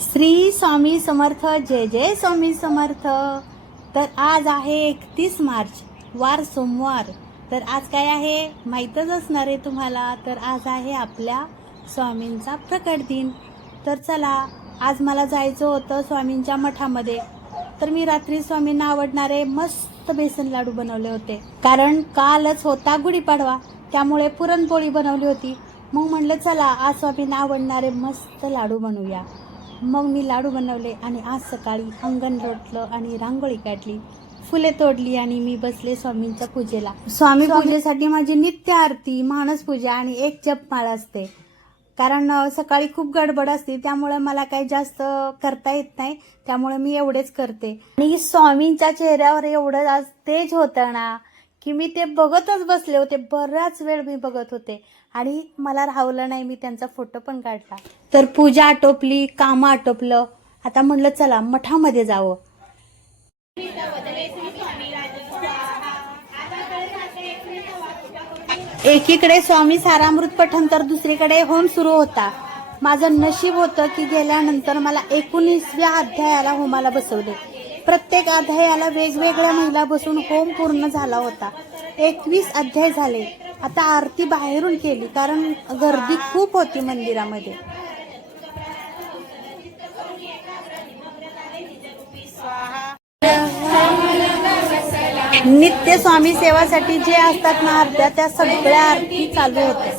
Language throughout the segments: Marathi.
श्री स्वामी समर्थ जय जय स्वामी समर्थ. तर आज आहे एकतीस मार्च वार सोमवार. तर आज काय आहे? माहीतच असणार आहे तुम्हाला. तर आज आहे आपल्या स्वामींचा प्रकट दिन. तर चला आज मला जायचं होतं स्वामींच्या मठामध्ये. तर मी रात्री स्वामींना आवडणारे मस्त बेसन लाडू बनवले होते. कारण कालच होता गुढीपाडवा त्यामुळे पुरणपोळी बनवली होती. मग म्हणलं चला आज स्वामींना आवडणारे मस्त लाडू बनवूया. मग मी लाडू बनवले आणि आज सकाळी अंगण लोटलं आणि रांगोळी काढली. फुले तोडली आणि मी बसले स्वामींच्या पूजेला. स्वामी पूजेसाठी माझी नित्य आरती मानस पूजा आणि एक जपमाळ असते. कारण सकाळी खूप गडबड असते त्यामुळे मला काही जास्त करता येत नाही. त्यामुळे मी एवढेच करते. आणि स्वामींच्या चेहऱ्यावर एवढं आज तेज होतं ना की मी ते बघतच बसले होते. बराच वेळ मी बघत होते. आणि मला राहवलं नाही मी त्यांचा फोटो पण काढला. तर पूजा आटोपली कामं आटोपलं. आता म्हणलं चला मठामध्ये जावं. एकीकडे स्वामी सारामृत पठण तर दुसरीकडे होम सुरू होता. माझं नशीब होतं की गेल्यानंतर मला एकोणीसव्या अध्यायाला होमाला बसवले. प्रत्येक अध्यायाला वेगवेगळ्या महिला बसून होम पूर्ण झाला होता. एकवीस अध्याय झाले. आता आरती बाहेरून केली कारण गर्दी खूप होती मंदिरामध्ये. नित्य स्वामी सेवासाठी जे असतात ना आरत्या त्या सगळ्या आरती चालू होत्या.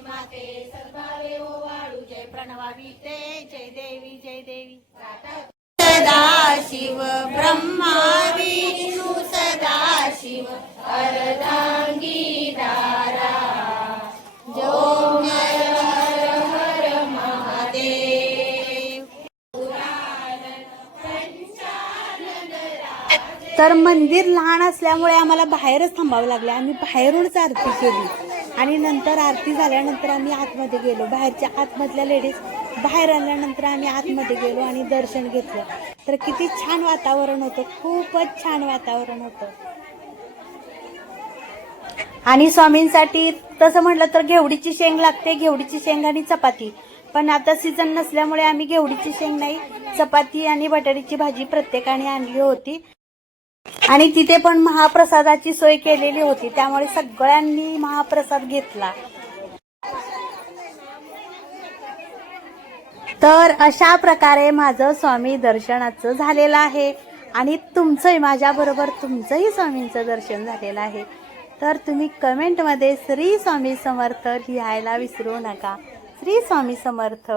भवानी माते सद्भावे ओवाळू हो जय प्रणवा ते जय देवी जय देवी. सदा शिव ब्रह्मा विष्णू सदा शिव अर्धांगी दारा जो हर हर हर महादेव. तर मंदिर लहान असल्यामुळे आम्हाला बाहेरच थांबावं लागलं. आम्ही बाहेरूनच आरती केली. आणि नंतर आरती झाल्यानंतर आम्ही आतमध्ये गेलो. बाहेरच्या आतमधल्या लेडीज बाहेर आल्यानंतर आम्ही आतमध्ये गेलो आणि दर्शन घेतलं. तर किती छान वातावरण होतं. खूपच छान वातावरण होतं. आणि स्वामींसाठी तसं म्हटलं तर घेवडीची शेंग लागते घेवडीची शेंग आणि चपाती. पण आता सीझन नसल्यामुळे आम्ही घेवडीची शेंग नाही चपाती आणि बटाट्याची भाजी प्रत्येकाने आणली होती. आणि तिथे पण महाप्रसादाची सोय केलेली होती. त्यामुळे सगळ्यांनी महाप्रसाद घेतला. तर अशा प्रकारे माझं स्वामी दर्शनाचं झालेलं आहे. आणि तुमचंही माझ्याबरोबर तुमचंही स्वामींचं दर्शन झालेलं आहे. तर तुम्ही कमेंटमध्ये श्री स्वामी समर्थ लिहायला विसरू नका. श्री स्वामी समर्थ.